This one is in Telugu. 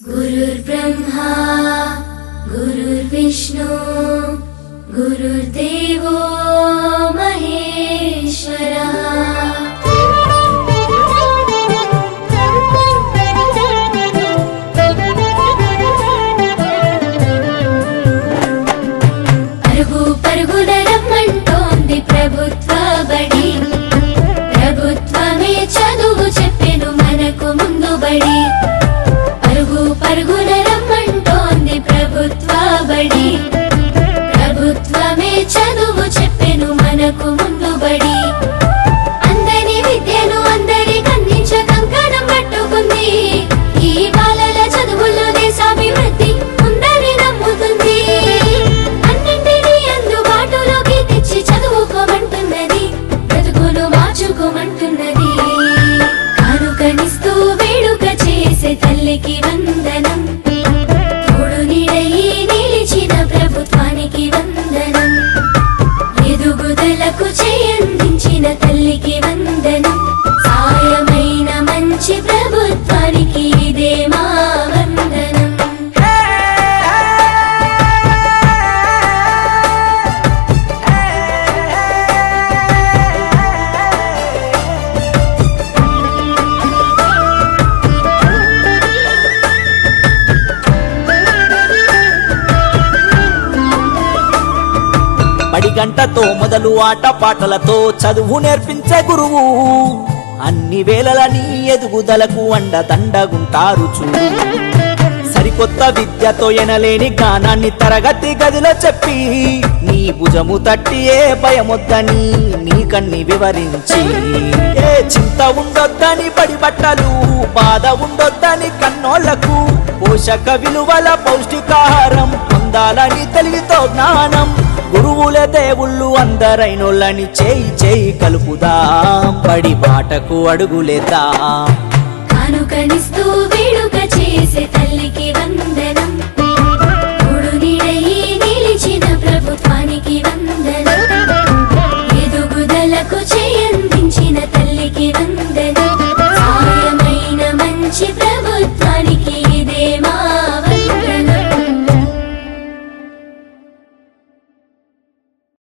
गुरुर्ब्रह्मा गुरुर्विष्णु गुरुर्देवो महेश्वरः। పరుగు పరుగున రమ్మంటోంది ప్రభుత్వ బడి, ప్రభుత్వమే చదువు చెప్పెను మనకు ముందు బడి. పరుగు పరుగున రమ్మంటోంది ప్రభుత్వ బడి, ప్రభుత్వమే చదువు చెప్పెను మనకు ముందు బడి. అందరి విద్యను అందరికి అందించ కంకణం పట్టుకుంది, ఈ బాలల చదువుల్లో దేశాభివృద్ధి ఉందని నమ్ముతుంది. అన్నింటినీ అందుబాటులోకి తెచ్చి చదువుకోమంటున్నది, బ్రతుకును మార్చుకోమంటున్నది. కానుకనిస్తూ వేడుక చేసే తల్లికి వందనం, తోడు నీడయి నిలిచిన ప్రభుత్వానికి వందనం. ఎదుగుదలకు చేయందించిన తల్లికి వందనం, సాయమైన మంచి ప్రభుత్వానికి ఇదే మా వందనం. బడి గంటతో మొదలు ఆట పాటలతో చదువు నేర్పించే గురువు, అన్ని వేళల నీ ఎదుగుదలకు అండదండగుంటారు చూడు. సరికొత్త విద్యతో ఎనలేని జ్ఞానాన్ని తరగతి గదిలో చెప్పి, నీ భుజము తట్టి ఏ భయమొద్దని నీకన్ని వివరించి, ఏ చింత ఉండొద్దని బడి బట్టలు, బాధ ఉండొద్దని కన్నోళ్లకు, పోషక విలువల పౌష్టికాహారం పొందాలని తెలివితో జ్ఞానం. గురువులే దేవుళ్ళు అందరైనోళ్ళని చేయి చేయి కలుపుదాం, బడి బాటకు అడుగులేద్దాం. కానుకనిస్తూ వేడుక చేసే తల్లి